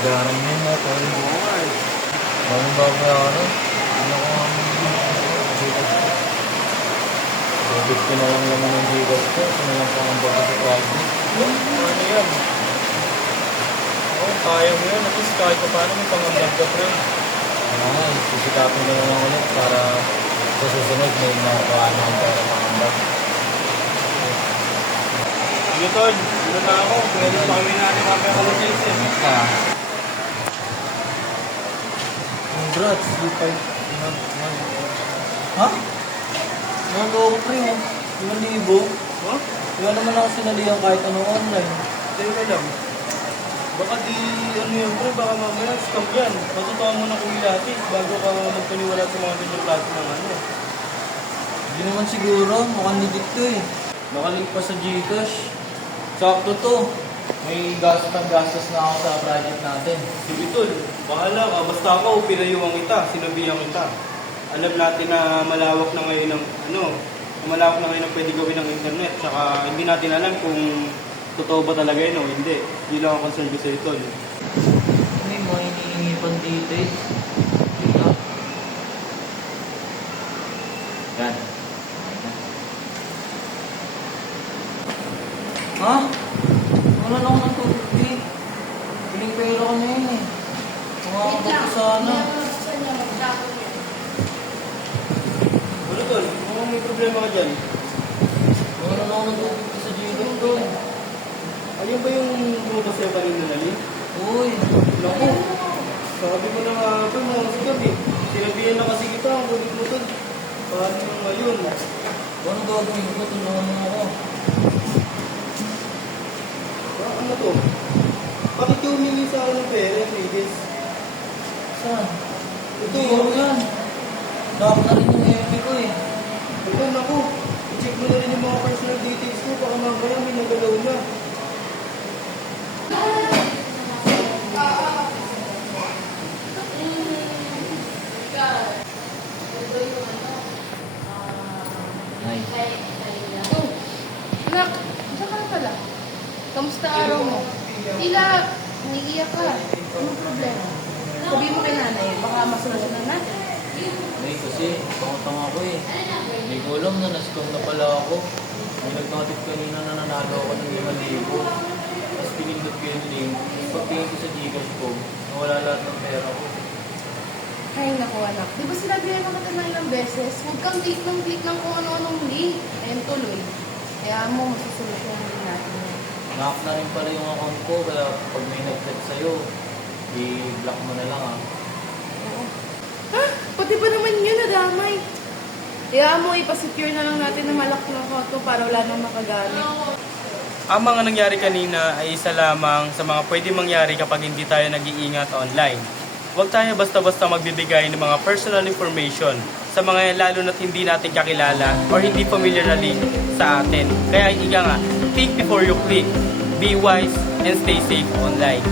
babayaran mo yun, tol. Oo nga eh. Anong babayaran? Ano ko ang Gcash ko? Debit ko na lang naman ng Gcash ko. Ito na lang pangambaka sa project. Ano yan? Oo, kaya mo yan. At least kahit pa paano may pangambag ka, pre. Ano nga, sisikapin ko na lang ulit para sa susunod may makakuha naman para pangambak. Sige, tol. Dito na ako. Pwede pa kami natin mamaya ka mag-sales eh. Congrats, U5. Ha? Mga loko pre, oh. 5,000. Ha? Wala naman ako sinalihan kahit ano online. Teka lang. Baka di, ano yun, pre, baka mamaya scam yan. Matutuwa mo na kumilatis bago ka magpaniwala sa mga ganyan klase ng ano. Hindi naman siguro, mukhang legit to eh. Nakalink pa sa Gcash. Sakto to. May gastos na ako sa project natin. Sige, tol. Bahala ka. Basta ako, pinayuhan kita. Sinabihan kita. Alam natin na malawak na ngayon ang, malawak na ngayon ang pwede gawin ng internet. Tsaka hindi natin alam kung totoo ba talaga yun o hindi. Hindi lang ako concerned sa'yo, tol. May mga hinihingi pang details. Diba? Yan. Ha? Wala na ako ng 250. Piling pera ko na yun eh. Kumakabot ko sana. Ano, tol? Mukhang may problema ka dyan. Wala na ako ng 250 sa Gcash ko. Ayun ba yung lumabas sa'yo kanina na yun? Uy. Naku. Sabi ko na nga ba, mga sigab eh. Sinabihan na kasi kita, ang kulit mo, tol. Paano yung ngayon? Paano gagawin ko? Tulungan mo ako. Ano to? Bakit ka humingi sa akin ng pera, ladies? Saan? Ito, Ito yan. Lock na rin yung FB ko eh. ito, naku. I-check mo na rin yung mga personal details ko. Baka mamaya may nagalaw na. Ay. Oh, anak, saan ka na pala? Kamusta araw mo? Tila, umiiyak ka. Anong problema? Sabi mo kay nanay, baka masolusyonan natin. May kasi, tanga ko eh. Hindi ko alam na nascam na pala ako. May nag-notif kanina na nanalo ako ng 5,000. Tapos pinindot ko yung link. Pagtingin ko sa Gcash ko, nawala lahat ng pera ko. Ay, naku anak. Di ba sinabi na kita na ilang beses? Huwag kang click ng kung ano-anong link. Ayun tuloy. Kaya mo, masusolusyonan din natin yan. Knock na rin pala yung account ko, kaya pag may nag-text sa'yo, i-block mo na lang ah. Oo. Ha? Pati pa naman yun, nadamay. Kaya mo, ipasecure na lang natin na malak ng photo para wala nang makagamit. Ang mga nangyari kanina ay isa lamang sa mga pwede mangyari kapag hindi tayo nag-iingat online. Huwag tayo basta-basta magbibigay ng mga personal information sa mga lalo na't hindi natin kakilala or hindi familiar na link sa atin. Kaya ika nga, think before you click, be wise, and stay safe online.